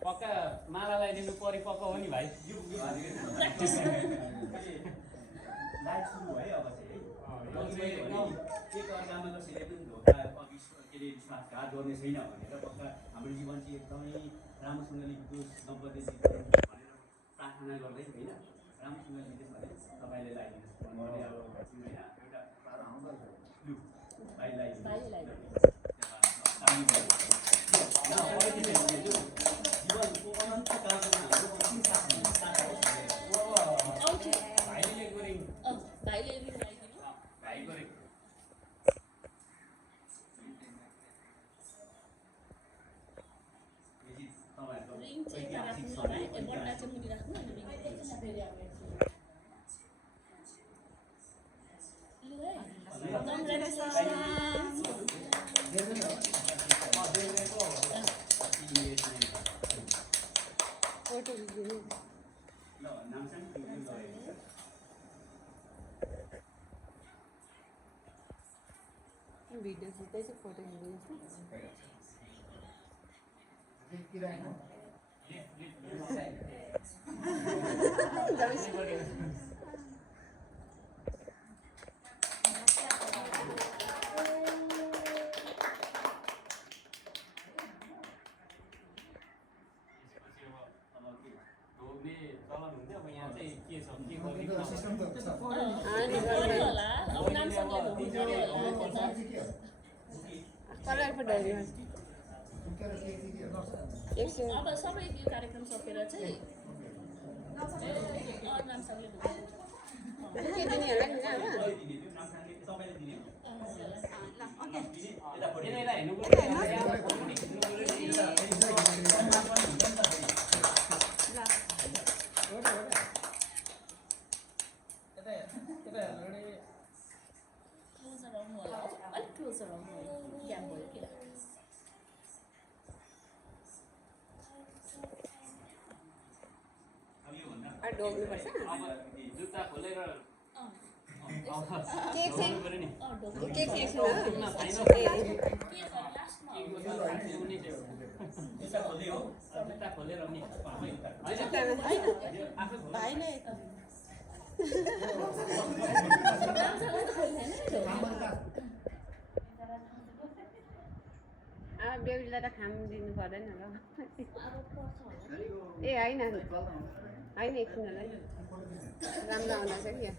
पक्का माला लगाइदिनु परिपक्व हो नि भाइ प्र्याक्टिस लाइभ सुरु भयो अब चाहिँ है एक अर्कामा कसैले पनि धोका अघि के अरे विश्वासघात गर्ने छैन भनेर पक्का हाम्रो जीवन चाहिँ एकदमै राम्रोसँगले बितोस् दम्पति जीवन भनेर प्रार्थना गर्दै होइन राम्रोसँग बितोस् भने तपाईँले लगाइदिनुहोस् भन्ने अब एउटा भाइ जीवनको अनन्त कालमा हाम्रो अन्तिम साथ भिडियो खिच्दैछु फोटो खिच्दैछु अब सबै कार्यक्रम सकेर चाहिँ जुत्ता खोलेर बेहुलीलाई त खानु दिनु पर्दैन ल ए होइन होइन एकछिन होला राम्रो आउँदैछ कि यो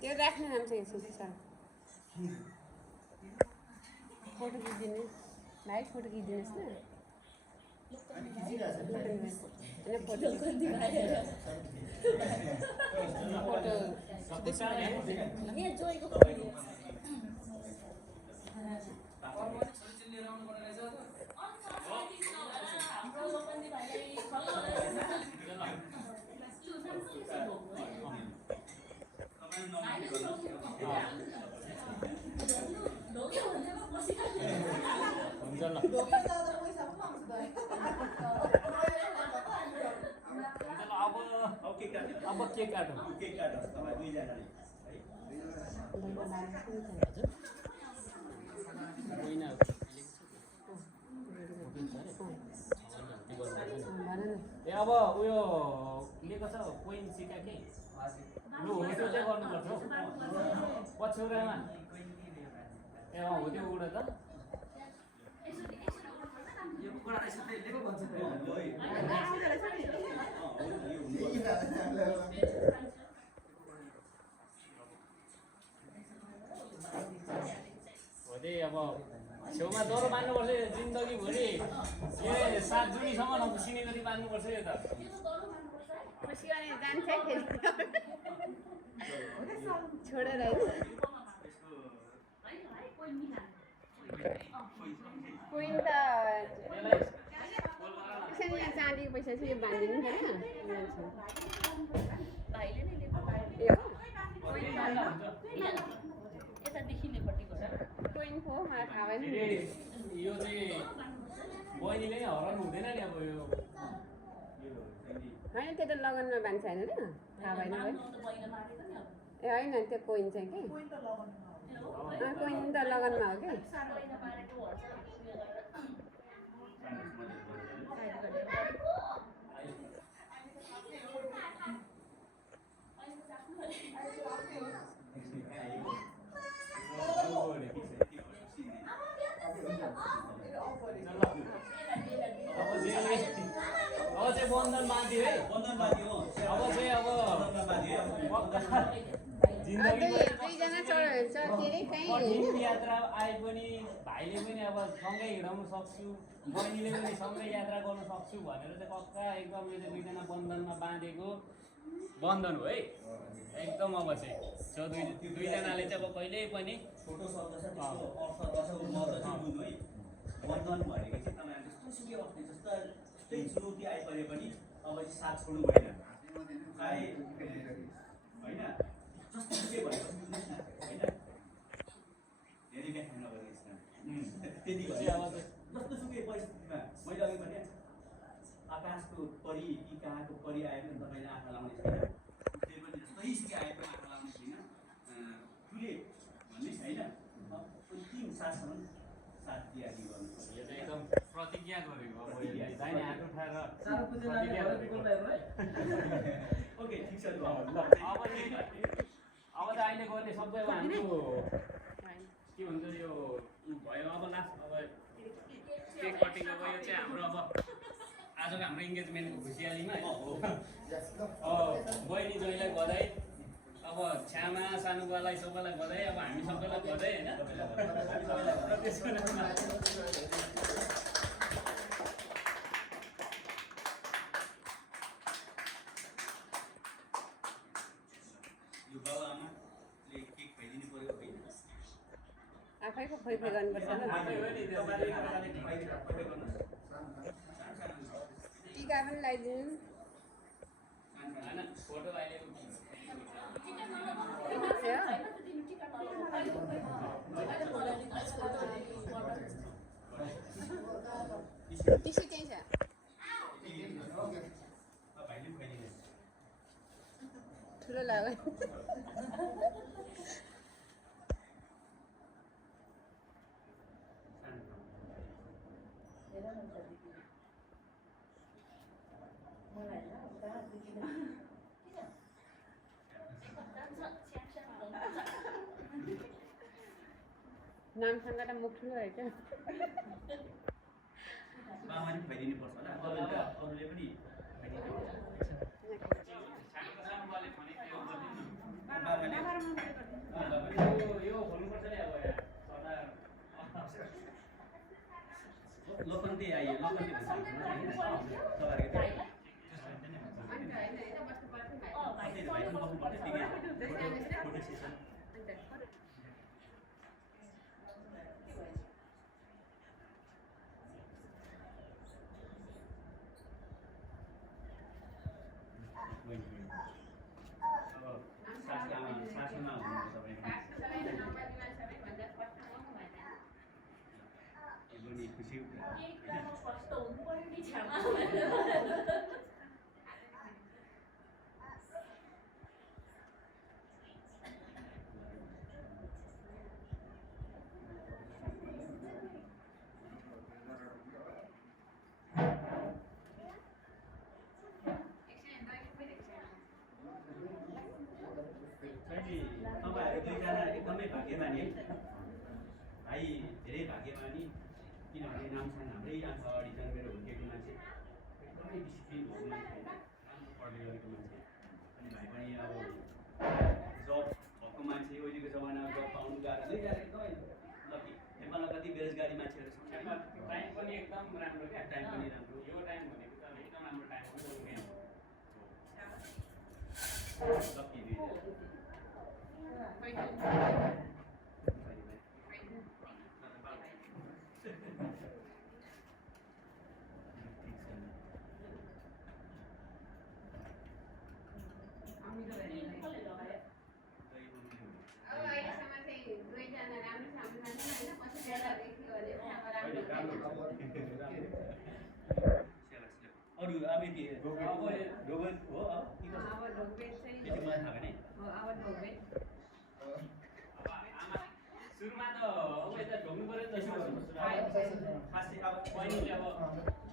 त्यो राख्नु राम्रो एकछिन सर फोटो खिचिदिनु भाइ फोटो खिचिदिनुहोस् न फोटो अब केक काटौँ तपाईँ दुईजनाले ए अब उयो लिएको छ कोइन सिक्का के लु हो त्यो चाहिँ गर्नुपर्छ हौ पछ्यौरामा ए हो त्यो उडा त अब छेउमा डरो बान्नुपर्छ जिन्दगीभरि ए 7 जुनीसम्म नपुसिने गरी बान्नुपर्छ यो त जान्छ छोडेर कोइन त यहाँ चाँदीको पैसा चाहिँ यो बाँधिदिनु पर्छ कोइन हो मलाई थाहा भएन यो चाहिँ बहिनीले हराउनु हुँदैन नि अब यो होइन त्यो त लगनमा बान्छ होइन र थाहा भएन है ए होइन त्यो कोइन चाहिँ के कोही त लगनमा हो कि अब चाहिँ बन्धन बाँध्यो है बन्धन बाँध्यो अब चाहिँ अब बन्धन बाँध्यो दुईजना चढ्यो भने चाहिँ के अरे कहीँ कठिन यात्रा आए पनि भाइले पनि अब सँगै हिँडाउनु सक्छु बहिनीले पनि सँगै यात्रा गर्नु सक्छु भनेर चाहिँ पक्का एकदम यो चाहिँ दुईजना बन्धनमा बाँधेको बन्धन हो है एकदम अब चाहिँ जो दुईजनाले चाहिँ अब कहिल्यै पनि छोटो शब्द छ त्यसको अर्थ दशको महत्त्व चाहिँ बुझ्नु है बन्धन भनेको चाहिँ तपाईँहरू जस्तोसुकै अवस्था जस्तै चुनौती आइपरे पनि अब चाहिँ साथ छोड्नु भएन चाहे होइन जस्तोसुकै भनेपछि बुझ्नुहोस् न होइन धेरै व्याख्या नगर्नुहोस् न त्यति चाहिँ अब चाहिँ जस्तोसुकै परिस्थितिमा मैले अघि भने आकाशको परि कि कहाँको परि आए पनि तपाईँले आँखा लाउने छैन उसले पनि जस्तै आए पनि आँखा लाउने छैन ठुले भन्ने छैन अन्तिम साथसम्म साथ दियादी गर्नुपर्छ यो चाहिँ एकदम प्रतिज्ञा गरेको अब यसले दाहिने हात उठाएर प्रतिज्ञा गरेको ओके ठिक छ ल अब त अहिले गर्ने सबै अब हाम्रो के भन्छ यो भयो अब लास्ट अब केक कटिङ अब यो चाहिँ हाम्रो अब आजको हाम्रो इङ्गेजमेन्टको खुसियालीमा बहिनी जोइलाई बधाई अब छ्यामा सानुबालाई सबैलाई बधाई अब हामी सबैलाई बधाई होइन यो बाबुआमाले केक खुवाइदिनु पर्यो होइन आफैको खोइ गर्नुपर्छ ल आफै हो नि त्यो टिका पनि लगाइदिनु होइन फोटो अहिले टिस्यु त्यहीँ छ भाइले खुवाइदिनु ठुलो लाग्यो नामसँग त मुख ठुलो रहेछ बाबाले खुवाइदिनु पर्छ होला अरूले पनि खुवाइदिनु यो खोल्नुपर्छ नि अब लोकन्ती आइयो लोकन्ती सासुमा हुनुहुन्छ तपाईँको खुसी तपाईँहरू दुईजना एकदमै भाग्यमानी है भाइ धेरै भाग्यमानी किनभने नामसान हाम्रै आँखा अगाडि जन्मेर हुर्केको मान्छे एकदमै डिसिप्लिन भएको मान्छे राम्रो पढ्दै गरेको मान्छे अनि भाइ पनि अब जब भएको मान्छे अहिलेको जमानामा जब पाउनु गाह्रो दुईजना एकदमै लकी नेपालमा कति बेरोजगारी मान्छेहरू छन् टाइम पनि एकदम राम्रो क्या टाइम पनि राम्रो यो टाइम भनेको त एकदम राम्रो टाइम हो लकी दुईजना अरू अब के ढोगन हो अब के कसो त्यति मलाई थाहा भएन है अब यता ढोग्नु पऱ्यो नि त खास चाहिँ अब बहिनीले अब